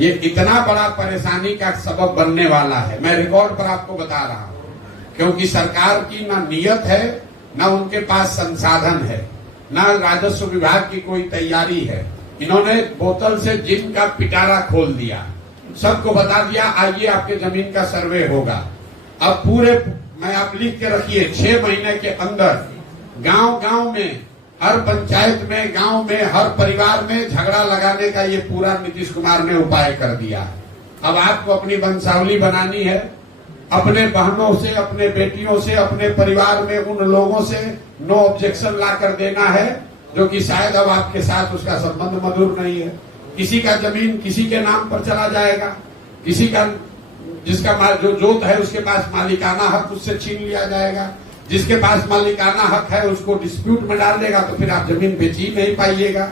ये इतना बड़ा परेशानी का सबब बनने वाला है। मैं रिकॉर्ड पर आपको बता रहा हूं, क्योंकि सरकार की ना नियत है, ना उनके पास संसाधन है, ना राजस्व विभाग की कोई तैयारी है। इन्होंने बोतल से जिन का पिटारा खोल दिया, सबको बता दिया आइए आपके जमीन का सर्वे होगा। अब पूरे मैं आप लिख के रखिए 6 महीने के अंदर गांव गांव में, हर पंचायत में, गांव में, हर परिवार में झगड़ा लगाने का ये पूरा नीतीश कुमार ने उपाय कर दिया। अब आपको अपनी वंशावली बनानी है, अपने बहनों से, अपने बेटियों से, अपने परिवार में उन लोगों से नो ऑब्जेक्शन ला कर देना है जो कि शायद अब आपके साथ उसका संबंध मधुर नहीं है। किसी का जमीन किसी के नाम पर चला जाएगा, किसी का जिसका जो जोत है उसके पास मालिकाना हक उससे छीन लिया जाएगा, जिसके पास मालिकाना हक है उसको डिस्प्यूट में डाल देगा, तो फिर आप जमीन बेच ही नहीं पाइएगा।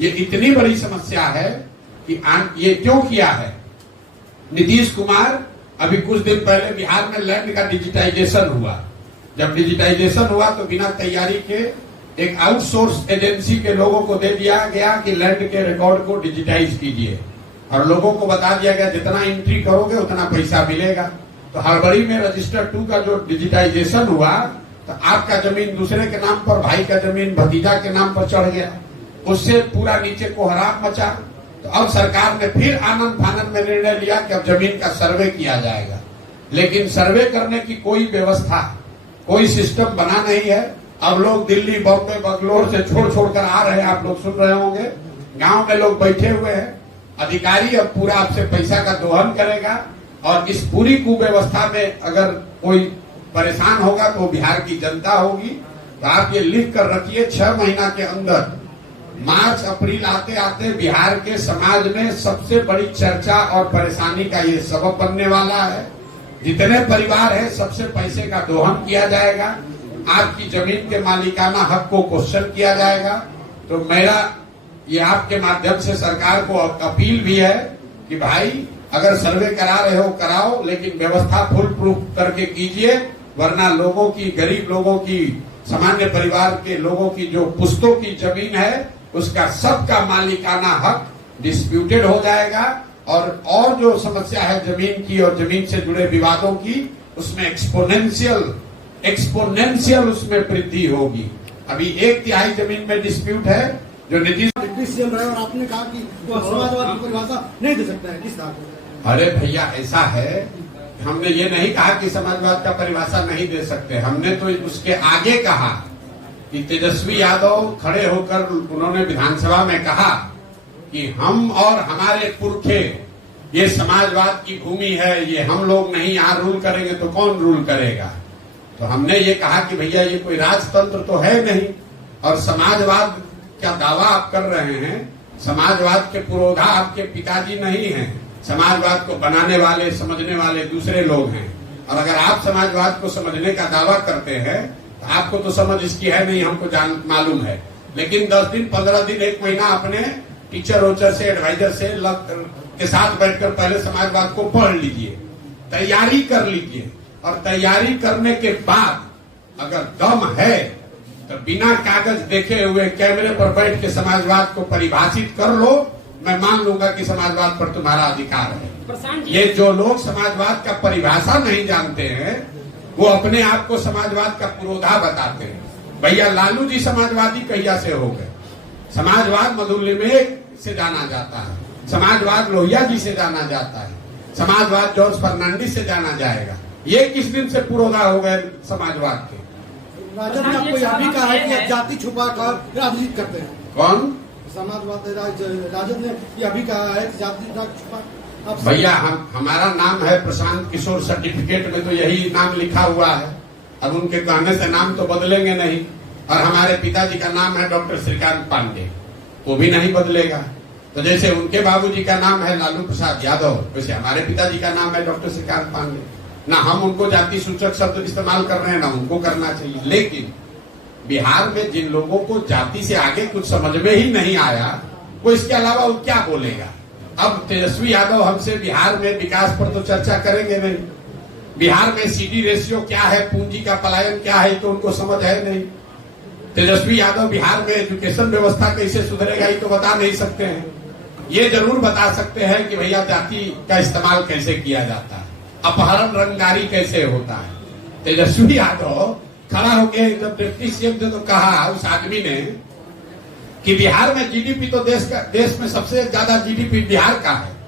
ये इतनी बड़ी समस्या है कि ये क्यों किया है नीतीश कुमार। अभी कुछ दिन पहले बिहार में लैंड का डिजिटाइजेशन हुआ। जब डिजिटाइजेशन हुआ तो बिना तैयारी के एक आउटसोर्स एजेंसी के लोगों को दे दिया गया कि लैंड के रिकॉर्ड को डिजिटाइज कीजिए, और लोगों को बता दिया गया जितना एंट्री करोगे उतना पैसा मिलेगा। तो हड़बड़ी में रजिस्टर 2 का जो डिजिटाइजेशन हुआ तो आपका जमीन दूसरे के नाम पर, भाई का जमीन भतीजा के नाम पर चढ़ गया, उससे पूरा नीचे कोहराम मचा। तो अब सरकार ने फिर आनंद फानंद में निर्णय लिया कि अब जमीन का सर्वे किया जाएगा, लेकिन सर्वे करने की कोई व्यवस्था, कोई सिस्टम बना नहीं है। अब लोग दिल्ली, बॉम्बे, बंगलोर से छोड़ छोड़ कर आ रहे हैं, आप लोग सुन रहे होंगे। गांव में लोग बैठे हुए हैं, अधिकारी अब पूरा आपसे पैसा का दोहन करेगा, और इस पूरी कुव्यवस्था में अगर कोई परेशान होगा तो बिहार की जनता होगी। तो आप ये लिख कर रखिए 6 महीना के अंदर, मार्च अप्रैल आते आते बिहार के समाज में सबसे बड़ी चर्चा और परेशानी का ये सबब बनने वाला है। जितने परिवार है सबसे पैसे का दोहन किया जाएगा, आपकी जमीन के मालिकाना हक को क्वेश्चन किया जाएगा। तो मेरा ये आपके माध्यम से सरकार को अपील भी है कि भाई अगर सर्वे करा रहे हो कराओ, लेकिन व्यवस्था फुल प्रूफ करके कीजिए, वरना लोगों की, गरीब लोगों की, सामान्य परिवार के लोगों की जो पुश्तों की जमीन है उसका सबका मालिकाना हक डिस्प्यूटेड हो जाएगा, और जो समस्या है जमीन की और जमीन से जुड़े विवादों की, उसमें एक्सपोनेंशियल उसमें वृद्धि होगी। अभी 1/3 जमीन में डिस्प्यूट है जो नीतीश सीएम रहे, और आपने कहा कि तो समाजवाद की परिभाषा नहीं दे सकता है, किस तरह? अरे भैया ऐसा है, हमने ये नहीं कहा कि समाजवाद का परिभाषा नहीं दे सकते। हमने तो उसके आगे कहा कि तेजस्वी यादव खड़े होकर उन्होंने विधानसभा में कहा कि हम और हमारे पुरखे ये समाजवाद की भूमि है, ये हम लोग नहीं यहाँ रूल करेंगे तो कौन रूल करेगा। तो हमने ये कहा कि भैया ये कोई राजतंत्र तो है नहीं, और समाजवाद क्या दावा आप कर रहे हैं, समाजवाद के पुरोधा आपके पिताजी नहीं हैं। समाजवाद को बनाने वाले, समझने वाले दूसरे लोग हैं, और अगर आप समाजवाद को समझने का दावा करते हैं तो आपको तो समझ इसकी है नहीं, हमको मालूम है। लेकिन 10 दिन, 15 दिन, 1 महीना अपने टीचर वोचर से, एडवाइजर से के साथ बैठकर पहले समाजवाद को पढ़ लीजिए, तैयारी कर लीजिए, और तैयारी करने के बाद अगर दम है तो बिना कागज देखे हुए कैमरे पर बैठ के समाजवाद को परिभाषित कर लो, मैं मान लूंगा कि समाजवाद पर तुम्हारा अधिकार है। ये जो लोग समाजवाद का परिभाषा नहीं जानते हैं वो अपने आप को समाजवाद का पुरोधा बताते हैं। भैया लालू जी समाजवादी कहिया से हो गए? समाजवाद मधुलिम से जाना जाता है, समाजवाद लोहिया जी से जाना जाता है, समाजवाद जॉर्ज फर्नांडिस से जाना जाएगा। ये किस दिन से पुरोधा हो गए समाजवाद के? राजद ने आपको यह भी कहा है कि आप जाति छुपा कर राजनीति करते हैं। कौन? समाजवाद राजद ने यह भी कहा है कि जाति छुपा। भैया हमारा नाम है प्रशांत किशोर, सर्टिफिकेट में तो यही नाम लिखा हुआ है। अब उनके कहने से नाम तो बदलेंगे नहीं, और हमारे पिताजी का नाम है डॉक्टर श्रीकांत पांडे, वो भी नहीं बदलेगा। तो जैसे उनके बाबूजी का नाम है लालू प्रसाद यादव, वैसे हमारे पिताजी का नाम है डॉक्टर श्रीकांत पांडे। ना हम उनको जाति सूचक शब्द इस्तेमाल कर रहे हैं, ना उनको करना चाहिए। लेकिन बिहार में जिन लोगों को जाति से आगे कुछ समझ में ही नहीं आया, वो इसके अलावा वो क्या बोलेगा। अब तेजस्वी यादव हमसे बिहार में विकास पर तो चर्चा करेंगे नहीं, बिहार में सीडी रेशियो क्या है, पूंजी का पलायन क्या है, तो उनको समझ है नहीं। तेजस्वी यादव बिहार में एजुकेशन व्यवस्था कैसे सुधरेगा ये तो बता नहीं सकते हैं। ये जरूर बता सकते हैं कि भैया जाति का इस्तेमाल कैसे किया जाता है, अपहरण रंगदारी कैसे होता है। तेजस्वी यादव खड़ा होके जब डिप्टी सीएम ने तो कहा उस आदमी ने कि बिहार में जीडीपी तो देश में सबसे ज्यादा जीडीपी बिहार का है।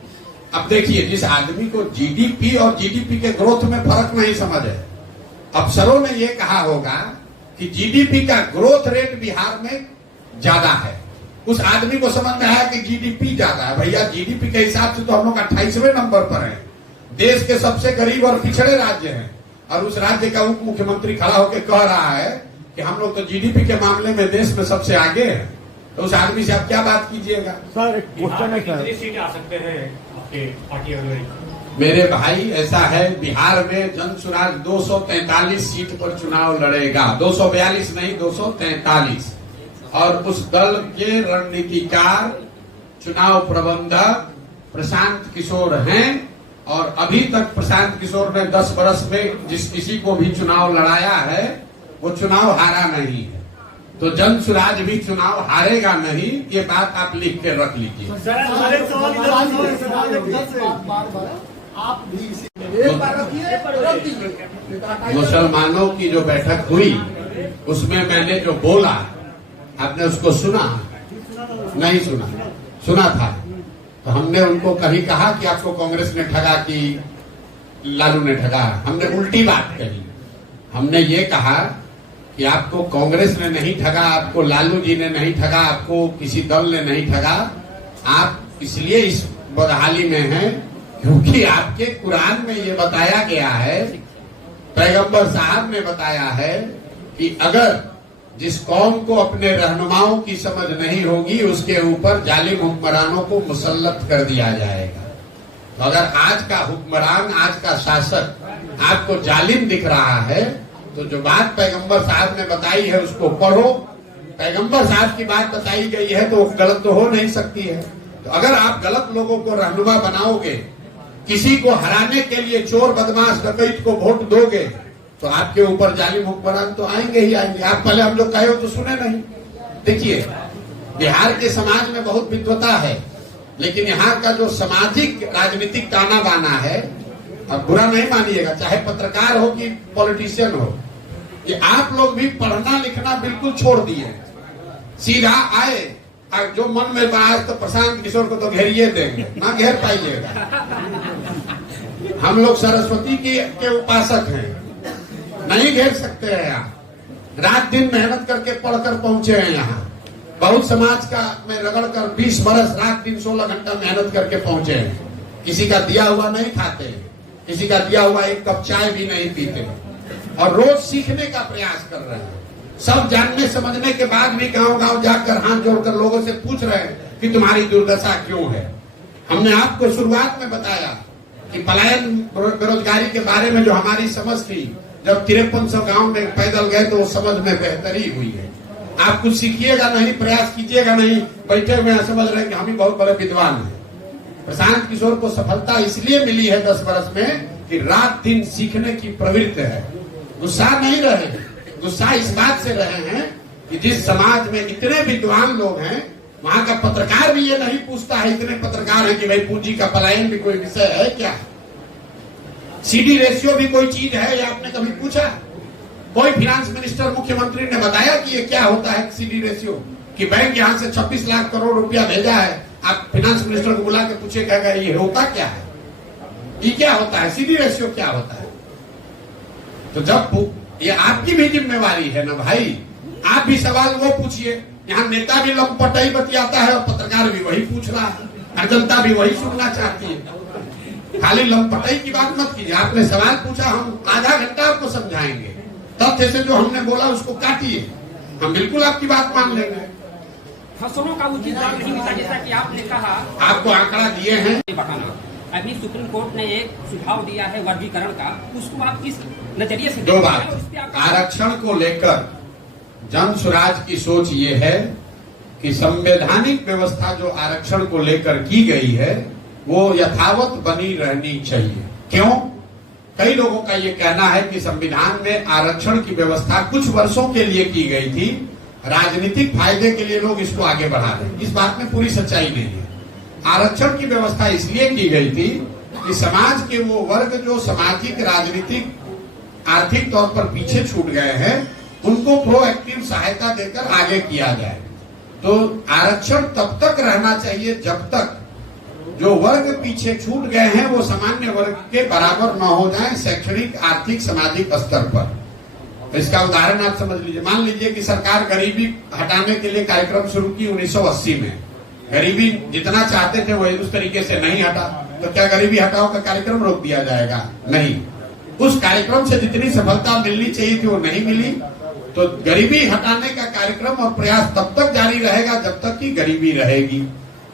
अब देखिए, जिस आदमी को जीडीपी और जीडीपी के ग्रोथ में फर्क नहीं समझ है, अफसरों ने ये कहा होगा कि जीडीपी का ग्रोथ रेट बिहार में ज्यादा है। उस आदमी को समझ में आया कि जीडीपी ज्यादा है। भैया जीडीपी के हिसाब से तो हम लोग 28वें नंबर पर हैं, देश के सबसे गरीब और पिछड़े राज्य हैं, और उस राज्य का उप मुख्यमंत्री खड़ा होकर कह रहा है कि हम लोग तो जीडीपी के मामले में देश में सबसे आगे हैं। तो उस आदमी से आप क्या बात कीजिएगा। सर एक क्वेश्चन है सर, कितनी सीट आ सकते हैं आपके पार्टी अगुवाई? मेरे भाई ऐसा है, बिहार में जनसुराज 243 सीट पर चुनाव लड़ेगा, 242 नहीं 243। और उस दल के रणनीतिकार चुनाव प्रबंधक प्रशांत किशोर हैं, और अभी तक प्रशांत किशोर ने 10 वर्ष में जिस किसी को भी चुनाव लड़ाया है वो चुनाव हारा नहीं है। तो जनसुराज भी चुनाव हारेगा नहीं, ये बात आप लिख के रख लीजिए। मुसलमानों की जो बैठक हुई उसमें मैंने जो बोला आपने उसको सुना? नहीं सुना? सुना था तो हमने उनको कहीं कहा कि आपको कांग्रेस ने ठगा कि लालू ने ठगा? हमने उल्टी बात कही। हमने ये कहा कि आपको कांग्रेस ने नहीं ठगा, आपको लालू जी ने नहीं ठगा, आपको किसी दल ने नहीं ठगा। आप इसलिए इस बदहाली में हैं क्योंकि आपके कुरान में ये बताया गया है, पैगंबर साहब ने बताया है कि अगर जिस कौम को अपने रहनुमाओं की समझ नहीं होगी उसके ऊपर जालिम हुक्मरानों को मुसल्लत कर दिया जाएगा। तो अगर आज का हुक्मरान, आज का शासक आपको जालिम दिख रहा है तो जो बात पैगंबर साहब ने बताई है उसको पढ़ो। पैगंबर साहब की बात बताई गई है तो गलत तो हो नहीं सकती है। तो अगर आप गलत लोगों को रहनुमा बनाओगे, किसी को हराने के लिए चोर बदमाश डकैत को वोट दोगे तो आपके ऊपर जालिम हुक्मरान तो आएंगे ही आएंगे। आप पहले हम लोग कहे हो तो सुने नहीं। देखिए, बिहार के समाज में बहुत विद्वता है, लेकिन यहाँ का जो सामाजिक राजनीतिक ताना बाना है, अब बुरा नहीं मानिएगा, चाहे पत्रकार हो कि पॉलिटिशियन हो, ये आप लोग भी पढ़ना लिखना बिल्कुल छोड़ दिए, सीधा आए और जो मन में बात तो प्रशांत किशोर को तो घेरिए देंगे, ना घेर पाइएगा। हम लोग सरस्वती के उपासक हैं, नहीं घेर सकते हैं। आप रात दिन मेहनत करके पढ़कर पहुंचे हैं यहाँ, बहुत समाज का में रगड़ कर 20 बरस रात दिन 16 घंटा मेहनत करके पहुंचे हैं। किसी का दिया हुआ नहीं खाते, किसी का दिया हुआ एक कप चाय भी नहीं पीते, और रोज सीखने का प्रयास कर रहे हैं। सब जानने समझने के बाद भी गांव गांव जाकर हाथ जोड़कर लोगों से पूछ रहे हैं कि तुम्हारी दुर्दशा क्यों है। हमने आपको शुरुआत में बताया कि पलायन बेरोजगारी के बारे में जो हमारी समझ थी, जब 5300 गांव में पैदल गए तो वो समझ में बेहतरी हुई है। आप कुछ सीखिएगा नहीं, प्रयास कीजिएगा नहीं, बैठे हुए समझ रहे हैं कि हम ही बहुत बड़े विद्वान हैं। प्रशांत किशोर को सफलता इसलिए मिली है 10 वर्ष में कि रात दिन सीखने की प्रवृत्ति है। गुस्सा नहीं रहे, गुस्सा इस बात से रहे हैं कि जिस समाज में इतने विद्वान लोग हैं वहां का पत्रकार भी ये नहीं पूछता है, इतने पत्रकार हैं कि भाई पूंजी का पलायन भी कोई विषय है क्या, सीडी रेशियो भी कोई चीज है, या आपने कभी पूछा? कोई फाइनेंस मिनिस्टर मुख्यमंत्री ने बताया कि ये क्या होता है सीडी रेशियो, कि बैंक यहां से 26 लाख करोड़ रुपया भेजा है, आप फाइनेंस मिनिस्टर को बुला के पूछेगा ये होता क्या है, ये क्या होता है, सीडी रेशियो क्या होता है? तो जब ये आपकी भी जिम्मेवारी है ना भाई, आप भी सवाल वो पूछिए। यहाँ नेता भी लंपटाई बतियाता है और पत्रकार भी वही पूछ रहा है, और जनता भी वही सुनना चाहती है। खाली लंपटाई की बात मत कीजिए। आपने सवाल पूछा, हम आधा घंटा आपको समझाएंगे, तथ्य से जो हमने बोला उसको काटिए, हम बिल्कुल आपकी बात मान लेंगे। फसलों का उचित दाम नहीं मिलता, जैसा कि आपने कहा, आपको आंकड़ा दिए हैं। अभी सुप्रीम कोर्ट ने एक सुझाव दिया है वर्गीकरण का, उसको आप किस नजरिए से? दो बात, आरक्षण को लेकर जनसुराज की सोच ये है कि संवैधानिक व्यवस्था जो आरक्षण को लेकर की गई है वो यथावत बनी रहनी चाहिए। क्यों? कई लोगों का ये कहना है कि संविधान में आरक्षण की व्यवस्था कुछ वर्षों के लिए की गई थी, राजनीतिक फायदे के लिए लोग इसको आगे बढ़ा रहे हैं। इस बात में पूरी सच्चाई नहीं है। आरक्षण की व्यवस्था इसलिए की गई थी कि समाज के वो वर्ग जो सामाजिक, राजनीतिक, आर्थिक तौर पर पीछे छूट गए हैं, उनको प्रोएक्टिव सहायता देकर आगे किया जाए। तो आरक्षण तब तक रहना चाहिए जब तक जो वर्ग पीछे छूट गए हैं वो सामान्य वर्ग के बराबर न हो जाए शैक्षणिक, आर्थिक, सामाजिक स्तर पर। तो इसका उदाहरण आप समझ लीजिए। मान लीजिए कि सरकार गरीबी हटाने के लिए कार्यक्रम शुरू की 1980 में। गरीबी जितना चाहते थे वो उस तरीके से नहीं हटा, तो क्या गरीबी हटाओ का कार्यक्रम रोक दिया जाएगा? नहीं। उस कार्यक्रम से जितनी सफलता मिलनी चाहिए थी वो नहीं मिली। तो गरीबी हटाने का कार्यक्रम और प्रयास तब तक जारी रहेगा जब तक कि गरीबी रहेगी।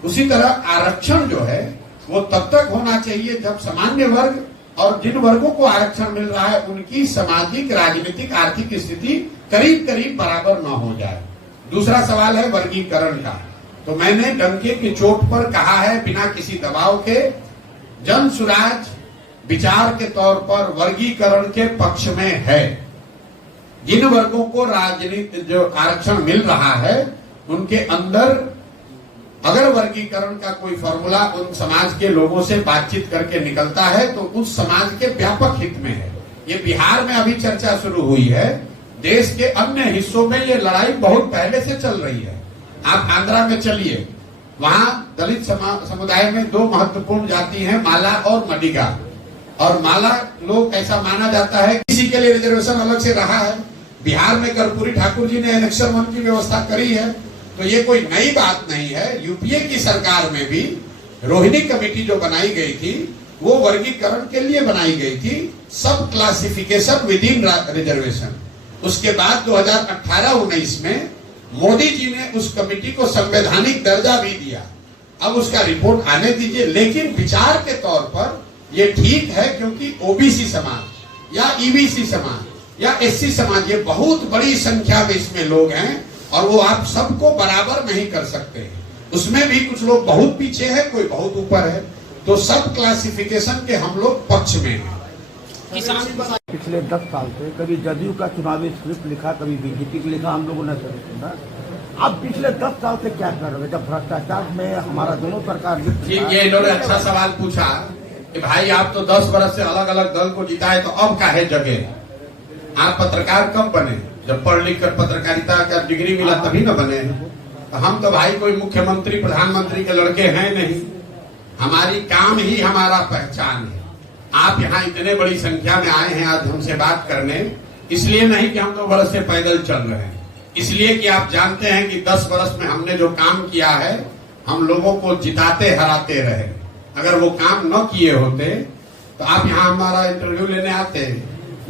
उसी तरह आरक्षण जो है वो तब तक होना चाहिए जब सामान्य वर्ग और जिन वर्गों को आरक्षण मिल रहा है उनकी सामाजिक, राजनीतिक, आर्थिक स्थिति करीब करीब बराबर न हो जाए। दूसरा सवाल है वर्गीकरण का। तो मैंने डंके की चोट पर कहा है, बिना किसी दबाव के, जन सुराज विचार के तौर पर वर्गीकरण के पक्ष में है। जिन वर्गों को राजनीति जो आरक्षण मिल रहा है उनके अंदर अगर वर्गीकरण का कोई फॉर्मूला उन समाज के लोगों से बातचीत करके निकलता है तो उस समाज के व्यापक हित में है। ये बिहार में अभी चर्चा शुरू हुई है, देश के अन्य हिस्सों में ये लड़ाई बहुत पहले से चल रही है। आप आंध्रा में चलिए, वहां दलित समुदाय में दो महत्वपूर्ण जाति हैं, माला और मडिगा। और माला लोग, ऐसा माना जाता है, किसी के लिए रिजर्वेशन अलग से रहा है। बिहार में कर्पूरी ठाकुर जी ने एनेक्शन 1 की व्यवस्था करी है, तो ये कोई नई बात नहीं है। यूपीए की सरकार में भी रोहिणी कमेटी जो बनाई गई थी वो वर्गीकरण के लिए बनाई गई थी, सब क्लासिफिकेशन विद इन रिजर्वेशन। उसके बाद 2018-19 में मोदी जी ने उस कमेटी को संवैधानिक दर्जा भी दिया। अब उसका रिपोर्ट आने दीजिए, लेकिन विचार के तौर पर ये ठीक है, क्योंकि ओबीसी समाज या ईबीसी समाज या एससी समाज, ये बहुत बड़ी संख्या में इसमें लोग हैं और वो आप सबको बराबर नहीं कर सकते। उसमें भी कुछ लोग बहुत पीछे हैं, कोई बहुत ऊपर है। तो सब क्लासिफिकेशन के हम लोग पक्ष में हैं। पिछले 10 साल से कभी जदयू का चुनावी स्क्रिप्ट लिखा, कभी बीजेपी का लिखा, हम लोगों ने सुना। अब पिछले 10 साल से क्या कर रहे हैं जब भ्रष्टाचार में हमारा दोनों सरकार? ये इन्होंने अच्छा सवाल पूछा कि भाई आप तो 10 वर्ष से अलग अलग दल को जिताए, तो अब काहे जगह? आप पत्रकार कब बने? जब पढ़ लिख कर पत्रकारिता का डिग्री मिला तभी न बने। तो हम तो भाई कोई मुख्यमंत्री, प्रधानमंत्री के लड़के हैं नहीं। हमारी काम ही हमारा पहचान है। आप यहाँ इतने बड़ी संख्या में आए हैं आज हमसे बात करने, इसलिए नहीं कि हम 2 वर्ष से पैदल चल रहे हैं, इसलिए कि आप जानते हैं कि 10 वर्ष में हमने जो काम किया है, हम लोगों को जिताते हराते रहे। अगर वो काम न किए होते तो आप यहाँ हमारा इंटरव्यू लेने आते?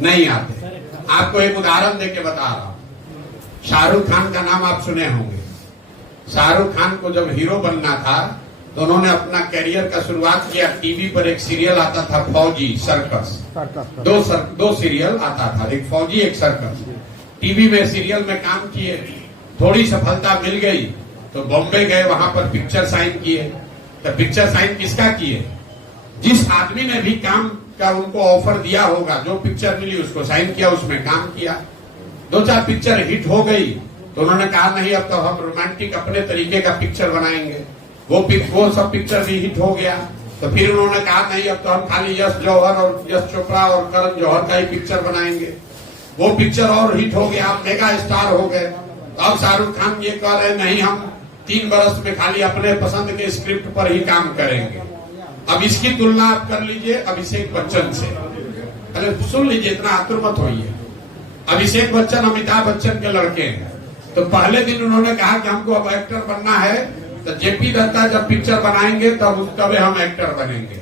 नहीं आते। आपको एक उदाहरण देके बता रहा हूं। शाहरुख खान का नाम आप सुने होंगे। शाहरुख खान को जब हीरो बनना था तो उन्होंने अपना करियर का शुरुआत किया। टीवी पर एक सीरियल आता था, फौजी सर्कस। दो सीरियल आता था, एक फौजी एक सर्कस। टीवी में सीरियल में काम किए, थोड़ी सफलता मिल गई तो बॉम्बे गए, वहां पर पिक्चर साइन किए। तो पिक्चर साइन किसका किए? जिस आदमी ने भी काम का उनको ऑफर दिया होगा, जो पिक्चर मिली उसको साइन किया, उसमें काम किया। 2-4 पिक्चर हिट हो गई तो उन्होंने कहा नहीं, अब तो हम रोमांटिक अपने तरीके का पिक्चर बनाएंगे। वो सब पिक्चर भी हिट हो गया। तो फिर उन्होंने कहा नहीं, अब तो हम खाली यश जौहर और यश चोपड़ा और करण जौहर का ही पिक्चर बनाएंगे। वो पिक्चर और हिट हो गया, आप मेगा स्टार हो गए। तो अब शाहरुख खान ये कह रहे नहीं, हम 3 वर्ष में खाली अपने पसंद के स्क्रिप्ट पर ही काम करेंगे। अब इसकी तुलना आप कर लीजिए अभिषेक बच्चन से। अरे सुन लीजिए, इतना आतुर मत होइए। अभिषेक बच्चन अमिताभ बच्चन के लड़के हैं। तो पहले दिन उन्होंने कहा कि हमको अब एक्टर बनना है, तो जेपी दत्ता जब पिक्चर बनाएंगे तब हम एक्टर बनेंगे।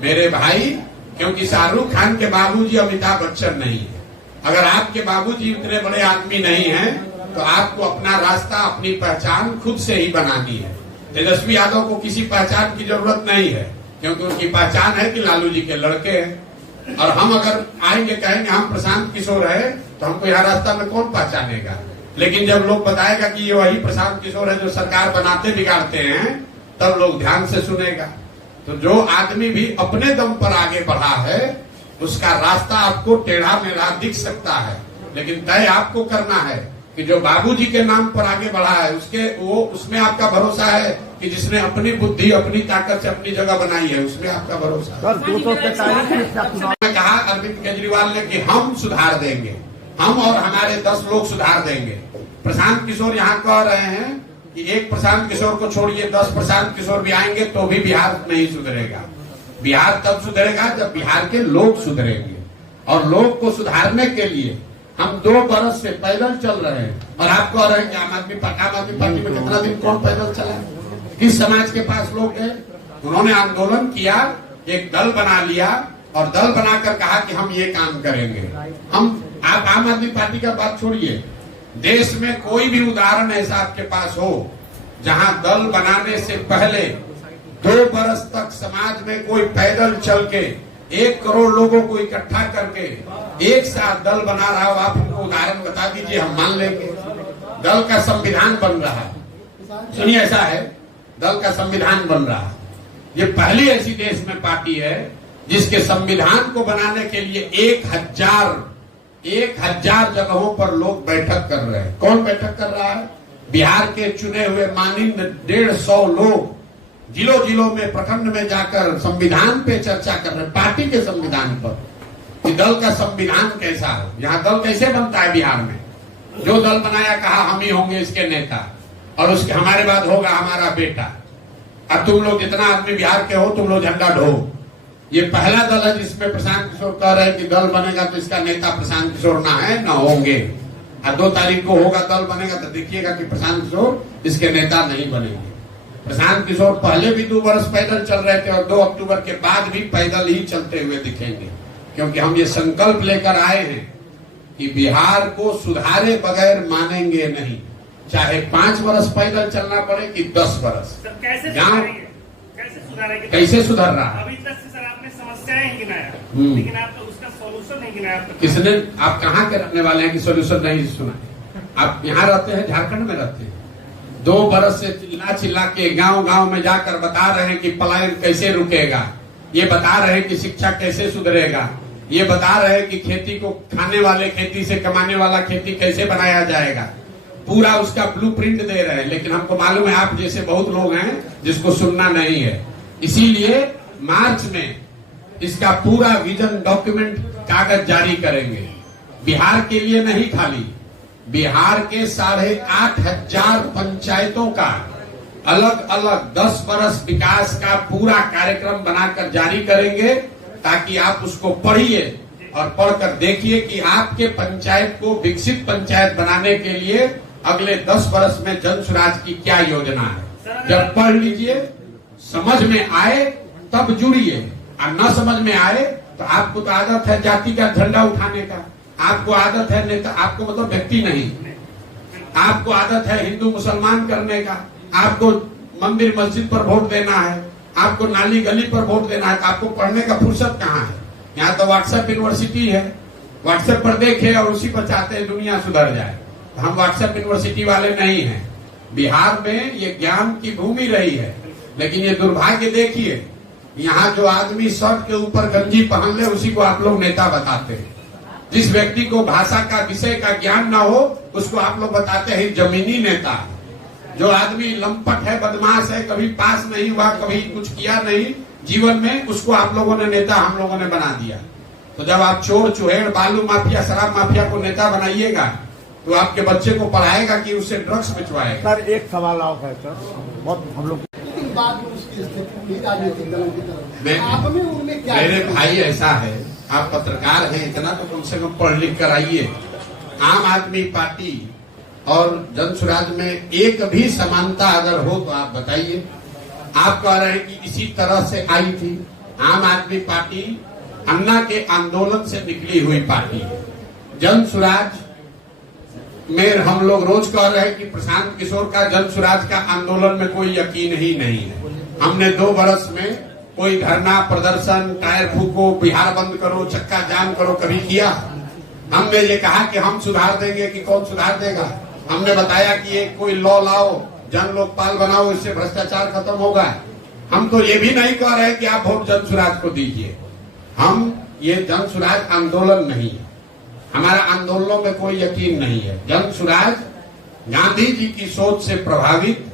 मेरे भाई, क्योंकि शाहरुख खान के बाबूजी अमिताभ बच्चन नहीं है। अगर आपके बाबूजी इतने बड़े आदमी नहीं हैं तो आपको अपना रास्ता, अपनी पहचान खुद से ही बनानी है। तेजस्वी यादव को किसी पहचान की जरूरत नहीं है, क्योंकि उनकी पहचान है कि लालू जी के लड़के हैं। और हम अगर आएंगे कहेंगे हम प्रशांत किशोर है, तो हमको यहाँ रास्ता में कौन पहचानेगा? लेकिन जब लोग बताएगा कि ये वही प्रशांत किशोर है जो सरकार बनाते बिगाड़ते हैं, तब लोग ध्यान से सुनेगा। तो जो आदमी भी अपने दम पर आगे बढ़ा है उसका रास्ता आपको टेढ़ा मेढ़ा दिख सकता है, लेकिन तय आपको करना है कि जो बाबूजी के नाम पर आगे बढ़ा है उसमें आपका भरोसा है कि जिसने अपनी बुद्धि अपनी ताकत से अपनी जगह बनाई है उसमें आपका भरोसा। सर 243 सीट का चुनाव मैं कहा अरविंद केजरीवाल ने कि हम सुधार देंगे, हम और हमारे 10 लोग सुधार देंगे। प्रशांत किशोर यहाँ कह रहे हैं कि एक प्रशांत किशोर को छोड़िए 10 प्रशांत किशोर भी आएंगे तो भी बिहार नहीं सुधरेगा। बिहार तब सुधरेगा जब बिहार के लोग सुधरेंगे, और लोग को सुधारने के लिए हम 2 बरस से पैदल चल रहे हैं। और आप कह रहे हैं कि आम आदमी पार्टी में कितना दिन कौन पैदल चला, किस समाज के पास लोग गए? उन्होंने आंदोलन किया, एक दल बना लिया और दल बनाकर कहा कि हम ये काम करेंगे। आप आम आदमी पार्टी का बात छोड़िए, देश में कोई भी उदाहरण ऐसा आपके पास हो जहां दल बनाने से पहले 2 बरस तक समाज में कोई पैदल चल के 1 करोड़ लोगों को इकट्ठा करके एक साथ दल बना रहा हो? आप हमको उदाहरण बता दीजिए, हम मान लेंगे। दल का संविधान बन रहा है, सुनिए, ऐसा है, दल का संविधान बन रहा है। ये पहली ऐसी देश में पार्टी है जिसके संविधान को बनाने के लिए 1000 जगहों पर लोग बैठक कर रहे हैं। कौन बैठक कर रहा है? बिहार के चुने हुए माननीय 150 लोग जिलों में, प्रखंड में जाकर संविधान पे चर्चा कर रहे हैं, पार्टी के संविधान पर, कि दल का संविधान कैसा है, यहाँ दल कैसे बनता है। बिहार में जो दल बनाया कहा हम ही होंगे इसके नेता, और उसके हमारे बाद होगा हमारा बेटा। अब तुम लोग जितना आदमी बिहार के हो तुम लोग झंडा ढो। ये पहला दल है जिसमें प्रशांत किशोर कह रहे हैं कि दल बनेगा तो इसका नेता प्रशांत किशोर ना है ना होंगे। और 2 तारीख को होगा दल बनेगा तो देखिएगा कि प्रशांत किशोर इसके नेता नहीं बनेंगे। प्रशांत किशोर पहले भी 2 बरस पैदल चल रहे थे और 2 अक्टूबर के बाद भी पैदल ही चलते हुए दिखेंगे, क्योंकि हम ये संकल्प लेकर आए हैं कि बिहार को सुधारे बगैर मानेंगे नहीं, चाहे 5 बरस पैदल चलना पड़े कि 10 बरस। कैसे सुधर रहा है? अभी तक सर आपने समस्याएं गिनाया, लेकिन आपने उसका सॉल्यूशन नहीं गिनाया। किसने? आप कहाँ के रहने वाले हैं कि सॉल्यूशन नहीं सुना? आप यहाँ रहते हैं, झारखंड में रहते हैं। 2 बरस से चिल्ला के गांव में जाकर बता रहे हैं कि पलायन कैसे रुकेगा, ये बता रहे हैं कि शिक्षा कैसे सुधरेगा, ये बता रहे हैं कि खेती को खाने वाले खेती से कमाने वाला खेती कैसे बनाया जाएगा। पूरा उसका ब्लूप्रिंट दे रहे हैं, लेकिन हमको मालूम है आप जैसे बहुत लोग हैं जिसको सुनना नहीं है। इसीलिए मार्च में इसका पूरा विजन डॉक्यूमेंट कागज जारी करेंगे। बिहार के लिए नहीं, खाली बिहार के 8,500 पंचायतों का अलग अलग 10 बरस विकास का पूरा कार्यक्रम बनाकर जारी करेंगे, ताकि आप उसको पढ़िए और पढ़कर देखिए कि आपके पंचायत को विकसित पंचायत बनाने के लिए अगले 10 बरस में जन स्वराज की क्या योजना है। जब पढ़ लीजिए, समझ में आए तब जुड़िए, और न समझ में आए तो आपको तो आदत है जाति का झंडा उठाने का, आपको आदत है नेता, आपको मतलब व्यक्ति नहीं, आपको आदत है हिंदू मुसलमान करने का, आपको मंदिर मस्जिद पर वोट देना है, आपको नाली गली पर वोट देना है। आपको पढ़ने का फुर्सत कहाँ है? यहाँ तो व्हाट्सएप यूनिवर्सिटी है, व्हाट्सएप पर देखे और उसी पर चाहते हैं दुनिया सुधर जाए। हम व्हाट्सएप यूनिवर्सिटी वाले नहीं हैं। बिहार में ये ज्ञान की भूमि रही है, लेकिन ये दुर्भाग्य देखिए, यहाँ जो आदमी शर्ट के ऊपर गंजी पहन ले उसी को आप लोग नेता बताते हैं। जिस व्यक्ति को भाषा का विषय का ज्ञान ना हो उसको आप लोग बताते हैं जमीनी नेता। जो आदमी लंपट है, बदमाश है, कभी पास नहीं हुआ, कभी कुछ किया नहीं जीवन में, उसको आप लोगों ने नेता हम लोगों ने बना दिया। तो जब आप चोर चुहेड़ बालू माफिया शराब माफिया को नेता बनाइएगा तो आपके बच्चे को पढ़ाएगा कि उससे ड्रग्स बिचवाएगा। सर एक सवाल और है सर, बहुत हम लोग बाद में उसकी स्थिति राजनीतिक दलों की तरफ आपने उनमें क्या? मेरे भाई ऐसा है, आप पत्रकार हैं, इतना तो कम से कम पढ़ लिख कर आइए। आम आदमी पार्टी और जन स्वराज में एक भी समानता अगर हो तो आप बताइए। आप कह रहे हैं कि इसी तरह से आई थी। आम आदमी पार्टी अन्ना के आंदोलन से निकली हुई पार्टी है। जन स्वराज में हम लोग रोज कह रहे हैं कि प्रशांत किशोर का जन स्वराज का आंदोलन में कोई यकीन ही नहीं है। हमने 2 बरस में कोई धरना प्रदर्शन, टायर फूको, बिहार बंद करो, चक्का जाम करो कभी किया? हमने ये कहा कि हम सुधार देंगे कि कौन सुधार देगा? हमने बताया कि एक कोई लॉ लाओ, जन लोकपाल बनाओ, इससे भ्रष्टाचार खत्म होगा। हम तो ये भी नहीं कह रहे कि आप वोट जन स्वराज को दीजिए। हम ये जन स्वराज आंदोलन नहीं है, हमारा आंदोलनों में कोई यकीन नहीं है। जन स्वराज गांधी जी की सोच से प्रभावित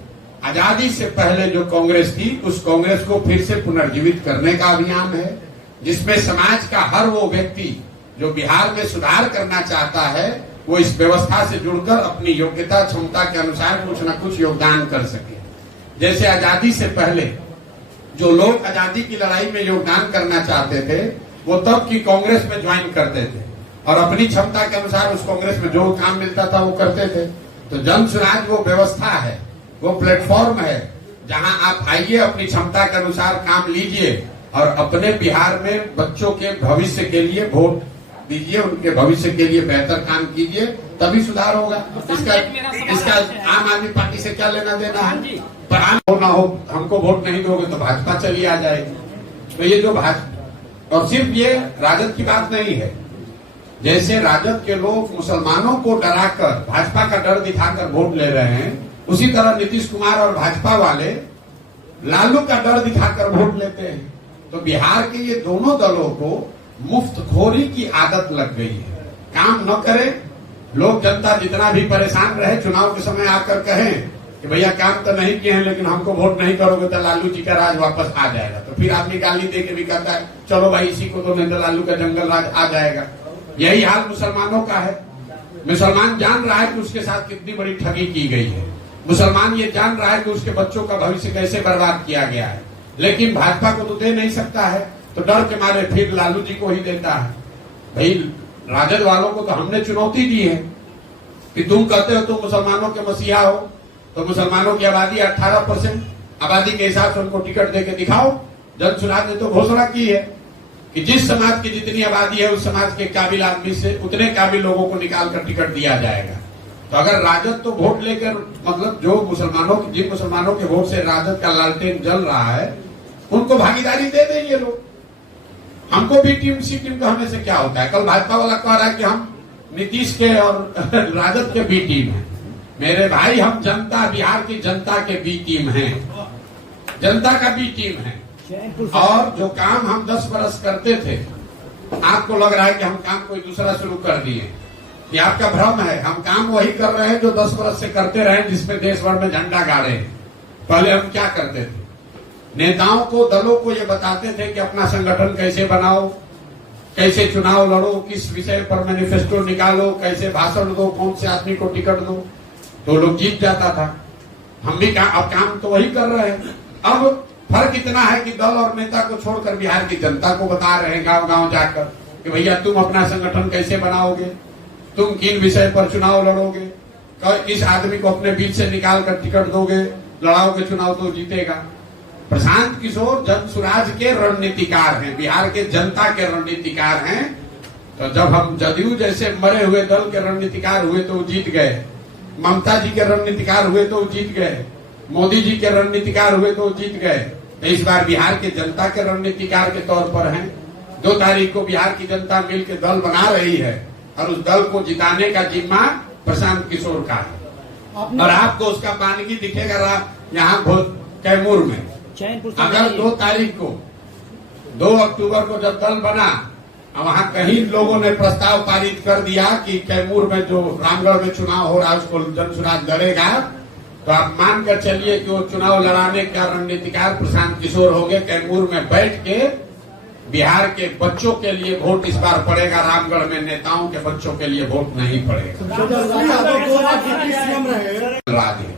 आजादी से पहले जो कांग्रेस थी उस कांग्रेस को फिर से पुनर्जीवित करने का अभियान है, जिसमें समाज का हर वो व्यक्ति जो बिहार में सुधार करना चाहता है वो इस व्यवस्था से जुड़कर अपनी योग्यता क्षमता के अनुसार कुछ न कुछ योगदान कर सके। जैसे आजादी से पहले जो लोग आजादी की लड़ाई में योगदान करना चाहते थे वो तब की कांग्रेस में ज्वाइन करते थे और अपनी क्षमता के अनुसार उस कांग्रेस में जो काम मिलता था वो करते थे। तो जन स्वराज वो व्यवस्था है, वो प्लेटफॉर्म है जहां आप आइए, अपनी क्षमता के अनुसार काम लीजिए और अपने बिहार में बच्चों के भविष्य के लिए वोट दीजिए, उनके भविष्य के लिए बेहतर काम कीजिए, तभी सुधार होगा। इसका आम आदमी पार्टी से क्या लेना देना है? पर हो ना हो, हमको वोट नहीं दोगे तो भाजपा चली आ जाएगी। तो ये जो भाजपा, और सिर्फ ये राजद की बात नहीं है, जैसे राजद के लोग मुसलमानों को डराकर भाजपा का डर दिखाकर वोट ले रहे हैं, उसी तरह नीतीश कुमार और भाजपा वाले लालू का डर दिखाकर वोट लेते हैं। तो बिहार के ये दोनों दलों को मुफ्तखोरी की आदत लग गई है। काम न करे, लोग जनता जितना भी परेशान रहे, चुनाव के समय आकर कहें कि भैया काम तो नहीं किए हैं लेकिन हमको वोट नहीं करोगे तो लालू जी का राज वापस आ जाएगा। तो फिर आदमी गाली दे के भी कहता है चलो भाई इसी को तो नहीं तो लालू का जंगल राज आ जाएगा। यही हाल मुसलमानों का है। मुसलमान जान रहा है कि उसके साथ कितनी बड़ी ठगी की गई है, मुसलमान ये जान रहा है कि उसके बच्चों का भविष्य कैसे बर्बाद किया गया है, लेकिन भाजपा को तो दे नहीं सकता है, तो डर के मारे फिर लालू जी को ही देता है। भाई राजद वालों को तो हमने चुनौती दी है कि तुम कहते हो तुम मुसलमानों के मसीहा हो, तो मुसलमानों की आबादी 18% आबादी के हिसाब से उनको टिकट दे के दिखाओ। जन स्वराज ने तो घोषणा की है कि जिस समाज की जितनी आबादी है उस समाज के काबिल आदमी से उतने काबिल लोगों को निकालकर टिकट दिया जाएगा। तो अगर राजद तो वोट लेकर, मतलब जो जिन मुसलमानों के वोट से राजद का लालटेन जल रहा है उनको भागीदारी दे दें ये लोग। हमको बी टीम सी टीम का हमें से क्या होता है? कल भाजपा वाला कह रहा है कि हम नीतीश के और राजद के बी टीम है। मेरे भाई, हम जनता, बिहार की जनता के बी टीम हैं, जनता का बी टीम है। और जो काम हम 10 बरस करते थे, आपको लग रहा है कि हम काम कोई दूसरा शुरू कर दिए, ये आपका भ्रम है। हम काम वही कर रहे हैं जो 10 बरस से करते रहे, जिसमें देश भर में झंडा गाड़े हैं। पहले हम क्या करते थे? नेताओं को, दलों को ये बताते थे कि अपना संगठन कैसे बनाओ, कैसे चुनाव लड़ो, किस विषय पर मैनिफेस्टो निकालो, कैसे भाषण दो, कौन से आदमी को टिकट दो, तो लोग जीत जाता था। हम भी अब काम तो वही कर रहे हैं। अब फर्क इतना है कि दल और नेता को छोड़कर बिहार की जनता को बता रहे हैं गांव गांव जाकर कि भैया तुम अपना संगठन कैसे बनाओगे, तुम किन विषय पर चुनाव लड़ोगे, किस आदमी को अपने बीच से निकाल कर टिकट दोगे, लड़ाओगे चुनाव तो जीतेगा। प्रशांत किशोर जन स्वराज के रणनीतिकार हैं, बिहार के जनता के रणनीतिकार हैं। तो जब हम जदयू जैसे मरे हुए दल के रणनीतिकार हुए तो जीत गए, ममता जी के रणनीतिकार हुए तो जीत गए, मोदी जी के रणनीतिकार हुए तो जीत गए। तो इस बार बिहार के जनता के रणनीतिकार के तौर पर हैं। 2 तारीख को बिहार की जनता मिलकर दल बना रही है और उस दल को जिताने का जिम्मा प्रशांत किशोर का है। और आपको उसका बानगी दिखेगा यहाँ कैमूर में। अगर 2 तारीख को, 2 अक्टूबर को जब दल बना, वहां कहीं लोगों ने प्रस्ताव पारित कर दिया कि कैमूर में जो रामगढ़ में चुनाव हो रहा है उसको जन स्वराज लड़ेगा, तो आप मानकर चलिए कि वो चुनाव लड़ाने का रणनीतिकार प्रशांत किशोर होंगे। कैमूर में बैठ के बिहार के बच्चों के लिए वोट इस बार पड़ेगा, रामगढ़ में नेताओं के बच्चों के लिए वोट नहीं पड़ेगा। राज है,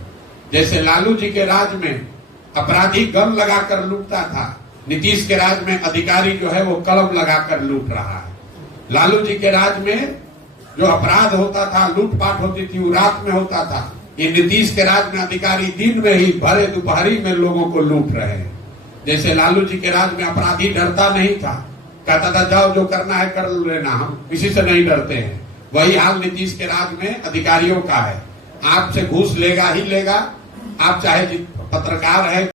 जैसे लालू जी के राज में अपराधी गन लगाकर लूटता था, नीतीश के राज में अधिकारी जो है वो कलम लगाकर लूट रहा है। लालू जी के राज में जो अपराध होता था, लूटपाट होती थी, वो रात में होता था। ये नीतीश के राज में अधिकारी दिन में ही, भरे दोपहरी में लोगों को लूट रहे हैं। जैसे लालू जी के राज में अपराधी डरता नहीं था, कहता था जाओ जो करना है कर लेना, हम किसी से नहीं डरते हैं। वही हाल नीतीश के राज में अधिकारियों का है। आपसे घूस लेगा ही लेगा, आप चाहे पत्रकार है